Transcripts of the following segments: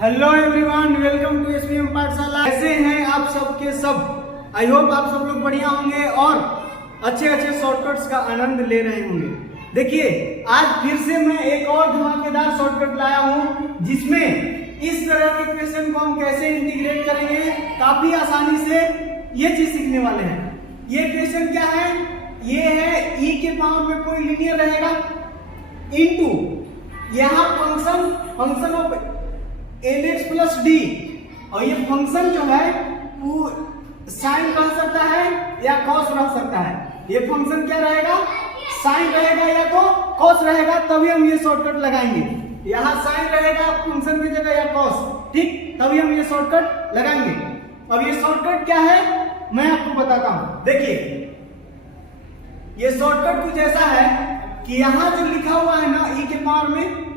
Hello everyone, welcome to SPM Pathshala. कैसे हैं आप सबके सब? आई होप आप सब लोग बढ़िया होंगे और अच्छे अच्छे शॉर्टकट्स का आनंद ले रहे होंगे। देखिए, आज फिर से मैं एक और धमाकेदार शॉर्टकट लाया हूं जिसमें इस तरह के क्वेश्चन को हम कैसे इंटीग्रेट करेंगे, काफी आसानी से ये चीज सीखने वाले हैं। ये क्वेश्चन क्या है? ये है e के पावर में कोई लीनियर रहेगा इनटू यहाँ function of nx plus D, और ये फंक्शन जो है वो साइन रह सकता है या कॉस रह सकता है। ये फंक्शन क्या रहेगा? साइन रहेगा या तो कॉस रहेगा, तभी हम ये शॉर्टकट लगाएंगे। यहाँ साइन रहेगा फंक्शन की जगह या कॉस, ठीक, तभी हम ये शॉर्टकट लगाएंगे। अब ये शॉर्टकट क्या है मैं आपको बताता हूं। देखिए, ये शॉर्टकट कुछ ऐसा है कि यहाँ जो लिखा हुआ है ना e के पावर में,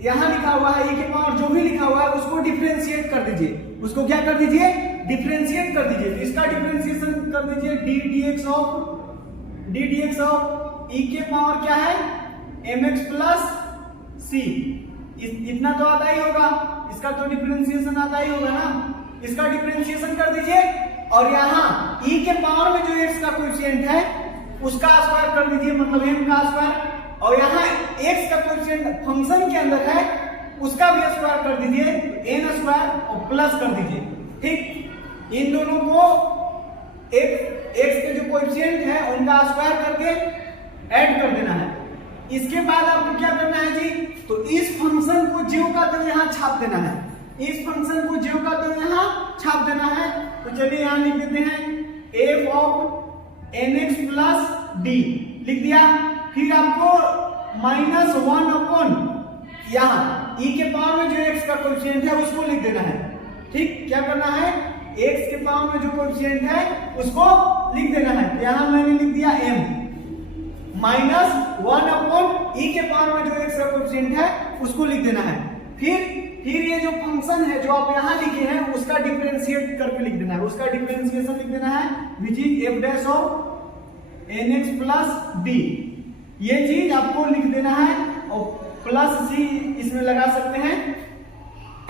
यहाँ लिखा हुआ है e के पावर, जो भी लिखा हुआ है उसको डिफरेंशिएट कर दीजिए। उसको क्या कर दीजिए? डिफरेंशिएट कर दीजिए। तो इसका डिफरेंशिएशन कर दीजिए डी dx ऑफ e के पावर क्या है? mx plus c। इतना तो आता ही होगा, इसका तो डिफरेंशिएशन आता ही होगा ना। इसका डिफरेंशिएशन कर दीजिए और यहाँ e के पावर में जो x का कोएफिशिएंट है उसका स्क्वायर कर दीजिए, मतलब m का स्क्वायर, और यहाँ x का कोएफिशिएंट फंक्शन के अंदर है उसका भी स्क्वायर कर दीजिए, n स्क्वायर और प्लस कर दीजिए। ठीक, इन दोनों को x के जो कोएफिशिएंट है उनका स्क्वायर करके ऐड कर देना है। इसके बाद आपको क्या करना है जी? तो इस फंक्शन को ज्यों का त्यों यहाँ छाप देना है। इस फंक्शन को ज्यों का त्यों यहाँ छाप देना है। तो चलिए यहाँ लिख देते हैं f of nx plus d लिख दिया। फिर आपको -1 अपॉन यहाँ e के पावर में जो x का कोएफिशिएंट है उसको लिख देना है। ठीक, क्या करना है? x के पावर में जो कोएफिशिएंट है उसको लिख देना है। यहाँ मैंने लिख दिया m, -1 अपॉन e के पावर में जो x का कोएफिशिएंट है उसको लिख देना है। फिर ये जो फंक्शन है जो आप यहाँ लिखे हैं उसका डिफरेंशिएट करके लिख देना है। उसका डिफरेंशिएशन लिख देना है which is f dash of nx plus d। ये चीज आपको लिख देना है और प्लस c इसमें लगा सकते हैं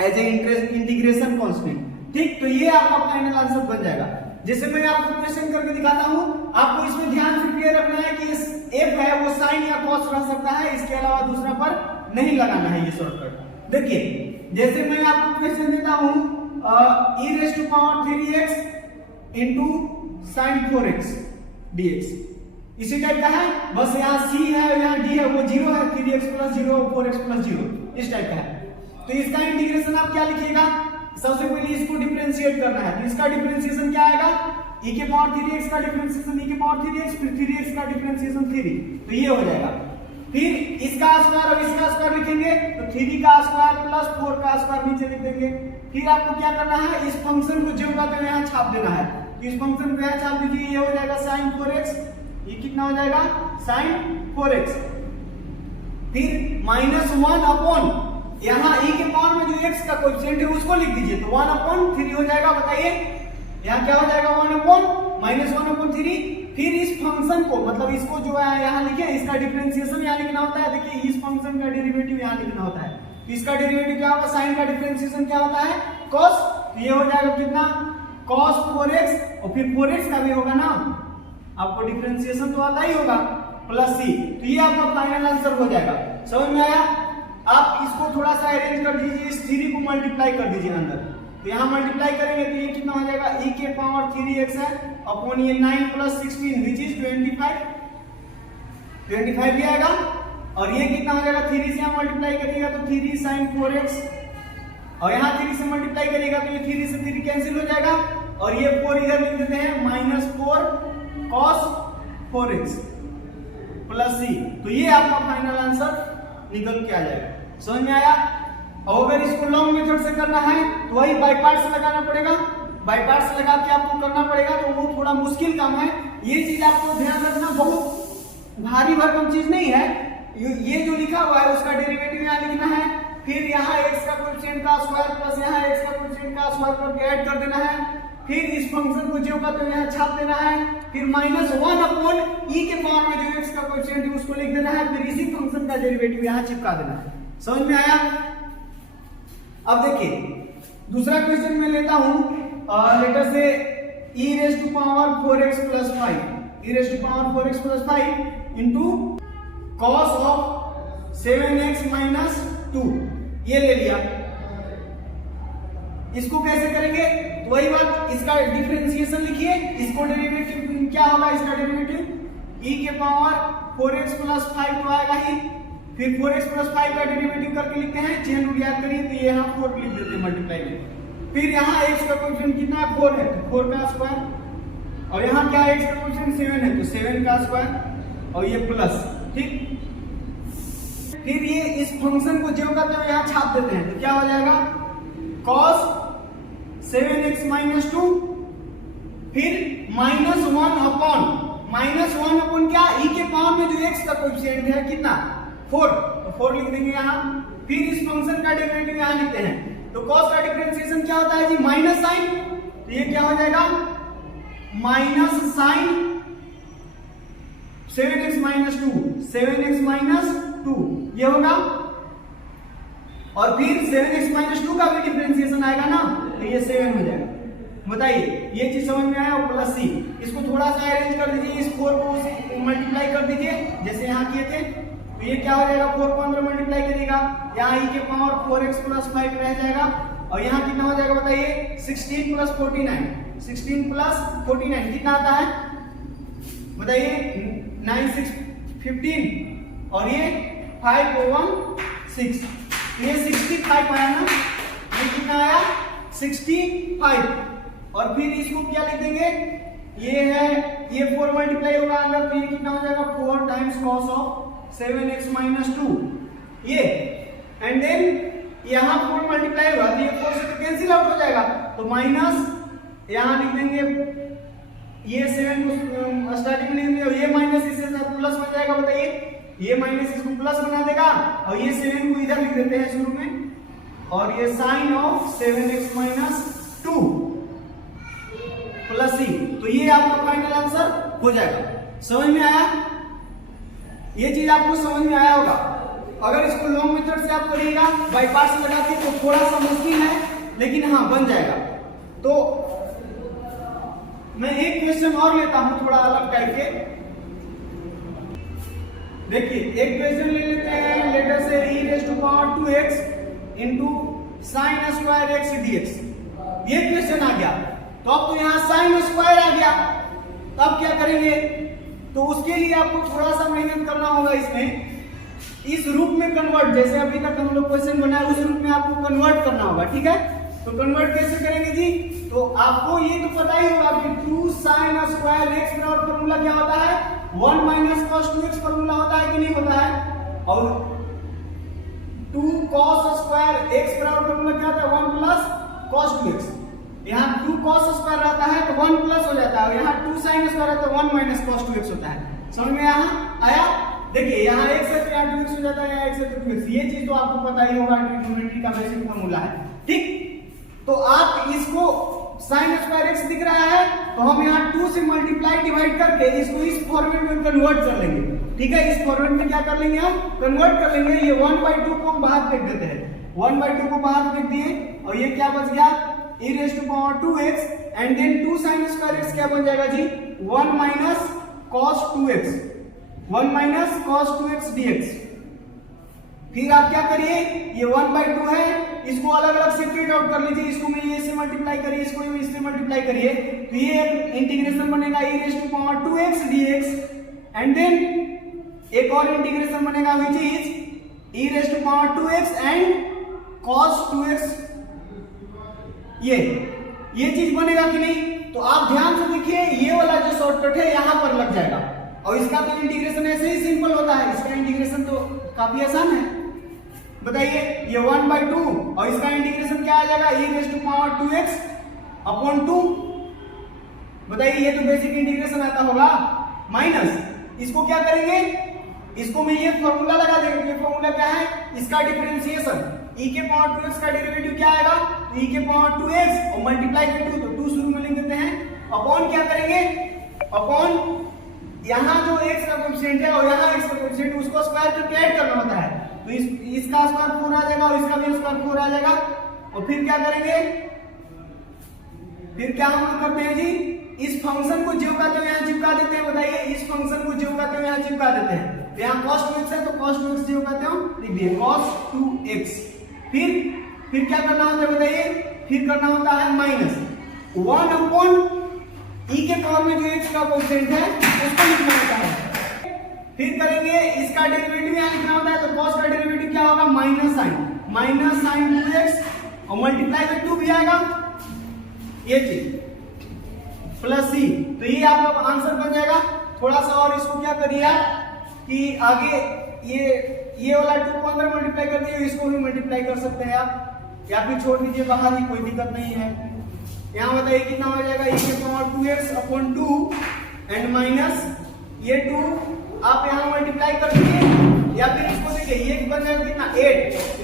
एज ए इंटीग्रेशन कांस्टेंट। ठीक, तो ये आपका फाइनल आंसर बन जाएगा। जैसे मैं आपको क्वेश्चन करके दिखाता हूं, आपको इसमें ध्यान से क्लियर रखना है कि इस f है वो साइन या कॉस रह सकता है, इसके अलावा दूसरा पर नहीं लगाना है ये शॉर्टकट। देखिए, जैसे मैं आपको क्वेश्चन देता हूं e raise to power 3x into sin 4x dx, इसी टाइप का है, बस यहाँ c है यहाँ d है वो 0 है, 3x प्लस 0 4x प्लस 0 इस टाइप का है। तो इसका इंटीग्रेशन आप क्या लिखिएगा? सबसे पहले इसको डिफरेंशिएट करना है। तो इसका डिफरेंशिएशन क्या आएगा? e के पावर 3x का डिफरेंशिएशन e के पावर 3x, फिर 3x का डिफरेंशिएशन 3, तो ये हो जाएगा। फिर इसका स्क्वायर और इसका स्क्वायर लिखेंगे तो 3 का स्क्वायर प्लस 4 का स्क्वायर नीचे लिख देंगे। फिर आपको क्या करना है? इस फंक्शन को ज्यों का त्यों यहाँ छाप देना है। तो इस फंक्शन को यहाँ छाप दीजिए, ये हो जाएगा sin 4x। ये कितना हो जाएगा? sin 4x। फिर -1 अपॉन यहाँ e के पावर में जो x का कोएफिशिएंट है उसको लिख दीजिए, तो 1 अपॉन 3 हो जाएगा। बताइए यहाँ क्या हो जाएगा? 1 अपॉन -1 अपॉन 3। फिर इस फंक्शन को, मतलब इसको जो है यहाँ लिखे, इसका डिफरेंशिएशन यहाँ लिखना होता है। देखिए, इस फंक्शन का डेरिवेटिव यहाँ लिखना होता है। तो इसका डेरिवेटिव क्या होगा? साइन का डिफरेंशिएशन क्या होता है? cos। तो ये हो जाएगा कितना? cos 4x, और फिर 4x का भी होगा ना, आपको डिफरेंशिएशन तो आता ही होगा, प्लस c। तो ये आपका फाइनल आंसर हो जाएगा। समझ में आया? आप इसको थोड़ा सा अरेंज कर दीजिए, इस 3 को मल्टीप्लाई कर दीजिए अंदर। तो यहाँ मल्टीप्लाई करेंगे तो ये कितना हो जाएगा? e के पावर 3x है अपॉन ये 9 प्लस 16 विच इज 25 भी आएगा। और ये कितना हो जाएगा? 3 से यहाँ मल्टीप्लाई करिएगा तो 3 sin 4x, और यहाँ 3 से मल्टीप्लाई करिएगा तो ये 3 से 3 कैंसिल हो जाएगा, और ये 4 इधर लिख देते हैं, -4 cos 4x प्लस c। तो ये आपका फाइनल आंसर निकल के आ जाएगा। समझ में आया? और अगर इसको लॉन्ग मेथड से करना है तो वही बाय पार्ट्स लगाना पड़ेगा। बाय पार्ट्स लगा के आपको करना पड़ेगा, तो वो थोड़ा मुश्किल काम है। ये चीज आपको ध्यान रखना, बहुत भारी भरकम चीज नहीं है। ये जो लिखा हुआ है उसका डेरिवेटिव यहाँ लिखना है, फिर यहाँ x का कोएफिशिएंट का स्क्वायर प्लस यहाँ x का कोएफिशिएंट का स्क्वायर करके ऐड कर देना है। फिर इस फंक्शन को ज्यों का त्यों यहाँ छाप देना है। फिर -1 अपॉन e के पावर में जो x का कोएफिशिएंट है उसको लिख देना है। फिर इसी फंक्शन का डेरिवेटिव यहाँ चिपका देना है। समझ में आया? अब देखिए दूसरा क्वेश्चन मैं लेता हूं, लेटर से e raise to power 4x plus 5, e raise to power 4x plus 5 into cos of 7x minus 2, ये ले लिया। इसको कैसे करेंगे? तो वही बात, इसका डिफरेंशिएशन लिखिए, इसको डेरिवेटिव क्या होगा, इसका डेरिवेटिव e के पावर 4x प्लस 5 तो आएगा ही, फिर 4x प्लस 5 का डेरिवेटिव करके लिखते हैं, चेन रूल याद करिए, तो ये यहाँ 4 लिख देते हैं मल्टीप्लाई में। फिर यहाँ x का कोएफिशिएंट कितना है, 4 है, तो 4 का स्क्वायर, और यहाँ क्या है, x का कोएफिशिएंट 7 है, तो 7 का स्क्वायर, और ये प्लस, ठीक। फिर ये इस फंक्शन को जो का तो यहाँ छाप देते हैं, तो क्या हो जाएगा, cos 7x माइनस 2, फिर -1 अपॉन क्या, e के पावर में जो x का कोएफिशिएंट है कितना, 4, तो 4 लिख देंगे यहाँ। फिर इस फंक्शन का डेरिवेटिव यहाँ लिखते हैं, तो cos का डिफरेंशिएशन क्या होता है जी, माइनस साइन, तो ये क्या हो जाएगा, minus sign 7x minus 2, 7x minus 2 ये होगा, और फिर 7x माइनस 2 का भी डिफरेंशिएशन आएगा ना, तो ये 7 हो जाएगा। बताइए ये चीज समझ में आया, और प्लस सी, इसको थोड़ा सा अरेंज कर दीजिए, इस 4 को मल्टीप्लाई कर दीजिए जैसे यहाँ किए थे, तो ये क्या हो जाएगा, 4 को अंदर मल्टीप्लाई करेगा, यहाँ e के पावर 4x प्लस 5 रह जाएगा, और यहाँ कितना हो जाएगा बताइए, 16 प्लस 49, 16 प्लस 49 कितना आता है बताइए, 9 6 15, और ये 5 1 6, ये 65 आया ना, ये कितना आया 65, और फिर इसको क्या लिख देंगे, ये है, ये 4 मल्टीप्लाई होगा अंदर, तो ये कितना हो जाएगा, 4 times cos of 7x minus 2, ये, एंड देन यहाँ 4 मल्टीप्लाई होगा, तो ये 4 से तो कैंसिल आउट हो जाएगा, तो माइनस यहाँ लिख देंगे, ये 7 को स्टार्टिंग में लिख देंगे, ये माइनस इससे प्लस बन जाएगा, बताइए ये माइनस इसको प्लस बना देगा, और ये 7 को इधर लिख देते हैं शुरू में, और ये sine of 7x minus 2 plus C, तो ये आपका फाइनल आंसर हो जाएगा। समझ में आया, ये चीज आपको समझ में आया होगा। अगर इसको लॉन्ग मेथड से आप करिएगा, बाई पार्ट्स लगा के, तो थोड़ा सा मुश्किल है, लेकिन हाँ बन जाएगा। तो मैं एक क्वेश्चन और लेता हूं थोड़ा अलग टाइप के, देखिए एक क्वेश्चन ले लेते हैं, लेटर से e raise to power 2x into sine square x dx, ये क्वेश्चन आ गया, तो अब तो यहाँ साइन स्क्वायर आ गया, तब क्या करेंगे, तो उसके लिए आपको थोड़ा सा मेहनत करना होगा, इसमें इस रूप में कन्वर्ट, जैसे अभी तक हम लोग क्वेश्चन बनाए उस रूप में आपको कन्वर्ट करना होगा, ठीक है। तो कन्वर्ट कैसे करेंगे जी, तो आपको ये तो पता ही होगा कि 2 साइन स्क्वायर x बराबर फॉर्मूला क्या होता है, 1 माइनस cos 2x फॉर्मूला होता है कि नहीं होता है, और 2 cos स्क्वायर x बराबर फॉर्मूला क्या होता है, 1 प्लस cos 2x, यहाँ 2 cos स्क्वायर रहता है तो 1 प्लस हो जाता है, और यहाँ 2 साइन स्क्वायर है तो 1 माइनस cos 2x होता है। समझ में यहाँ आया, देखिए यहाँ x है तो यहाँ 2x हो जाता है, यहाँ x है तो 2x, ये चीज तो आपको पता ही होगा, ट्रिग्नोमेट्री का बेसिक फॉर्मूला है, ठीक। तो आप इसको साइन स्क्वायर x दिख रहा है, तो हम यहाँ 2 से मल्टीप्लाई डिवाइड करके इसको इस फॉर्मेट में कन्वर्ट कर लेंगे, ठीक है। इस फॉर्मेट में क्या कर लेंगे, हम कन्वर्ट कर लेंगे, ये 1/2 को हम बाहर फेंक देते हैं, 1/2 को बाहर फेंक दिए, और ये क्या बच गया, e raise to power 2x, and then 2 sine square x क्या बन जाएगा जी, 1 minus cos 2x, 1 minus cos 2x dx। फिर आप क्या करिए, ये 1/2 है, इसको अलग अलग सेपरेट आउट कर लीजिए, इसको में ये से मल्टीप्लाई करिए, इसको इससे मल्टीप्लाई करिए, तो ये इंटीग्रेशन बनेगा e raise to power 2x dx, and then एक और इंटीग्रेशन बनेगा which is e raise to power 2x and cos 2x, ये चीज बनेगा कि नहीं। तो आप ध्यान से देखिए, ये वाला जो शॉर्टकट है यहाँ पर लग जाएगा, और इसका तो इंटीग्रेशन ऐसे ही सिंपल होता है, इसका इंटीग्रेशन तो काफी आसान है। बताइए ये 1/2 और इसका इंटीग्रेशन क्या आ जाएगा, e raise to power 2x upon 2। बताइए ये तो बेसिक इंटीग्रेशन आता होगा, माइनस इसको क्या करेंगे, इसको में ये फॉर्मूला लगा देंगे। ये फॉर्मूला क्या है, इसका डिफरेंशिएशन, e के पावर 2x का डेरिवेटिव क्या आएगा, e के पावर 2x और मल्टीप्लाई बाय 2, तो 2 शुरू में लिख देते हैं, अपॉन क्या करेंगे, अपॉन यहाँ जो x का कोएफिशिएंट है और यहाँ x का कोएफिशिएंट, उसको स्क्वायर करके ऐड करना होता है, तो इसका स्क्वायर 4 आ जाएगा और इसका भी स्क्वायर 4 आ जाएगा, और फिर क्या करेंगे, फिर क्या हम करते हैं जी, इस फंक्शन को ज्यों का त्यों यहाँ चिपका देते हैं। बताइए, इस फंक्शन को ज्यों का त्यों यहाँ चिपका देते हैं। यहाँ cos 2x है तो cos 2x ज्यों का त्यों लिख दिए cos 2x। फिर क्या करना होता है बताइए, फिर करना होता है माइनस 1 अपॉन e के पावर में जो x का कोएफिशिएंट है उसको लिखना होता है। फिर करेंगे इसका डेरिवेटिव यहाँ लिखना होता है, तो cos का डेरिवेटिव क्या होगा, माइनस साइन 2x और मल्टीप्लाई में 2 भी आएगा, ये चीज प्लस c। तो ये आपका आंसर बन जाएगा। थोड़ा सा और इसको क्या करिए आप कि आगे ये वाला 2 को अंदर मल्टीप्लाई कर दिए, इसको भी मल्टीप्लाई कर सकते हैं आप, या फिर छोड़ दीजिए बाहर ही, कोई दिक्कत नहीं है। यहाँ बताइए कितना हो जाएगा, e के power 2x upon 2 and minus ये 2 आप यहाँ मल्टीप्लाई कर दीजिए, या फिर इसको देखिए ये बन जाएगा कितना 8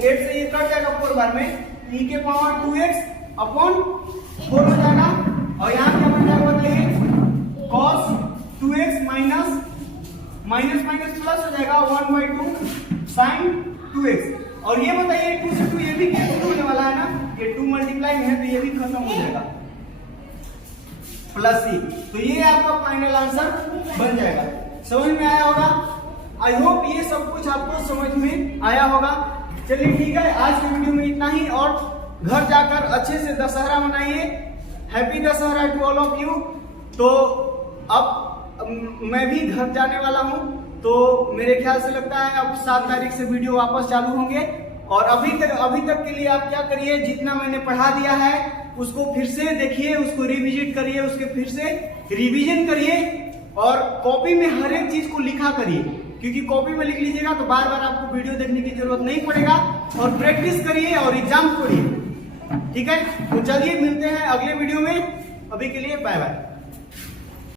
से ये कट जाएगा 4 बार में, e के पावर 2x अपॉन 4 हो जाएगा। और यहाँ क्या बन जाएगा बताइए, cos 2x माइनस प्लस हो जाएगा 1/2 sin 2x। और ये बताइए 2 से 2 ये भी कैंसिल होने वाला है ना, ये 2 मल्टीप्लाई है तो ये भी खत्म हो जाएगा प्लस c। तो ये आपका फाइनल आंसर बन जाएगा। समझ में आया होगा, आई होप ये सब कुछ आपको समझ में आया होगा। चलिए ठीक है, आज के वीडियो में इतना ही, और घर जाकर अच्छे से दशहरा मनाइए। Happy Dussehra to all of you. तो अब मैं भी घर जाने वाला हूं, तो मेरे ख्याल से लगता है अब 7 तारीख से वीडियो वापस चालू होंगे। और अभी तक के लिए आप क्या करिए, जितना मैंने पढ़ा दिया है उसको फिर से देखिए, उसको रिविजिट करिए, उसके फिर से रिवीजन करिए, और कॉपी में हर एक चीज को लिखा करिए, क्योंकि कॉपी में लिख लीजिएगा तो बार बार आपको वीडियो देखने की जरूरत नहीं पड़ेगा। और प्रैक्टिस करिए और एग्जाम पढ़िए, ठीक है। तो चलिए मिलते हैं अगले वीडियो में, अभी के लिए बाय बाय।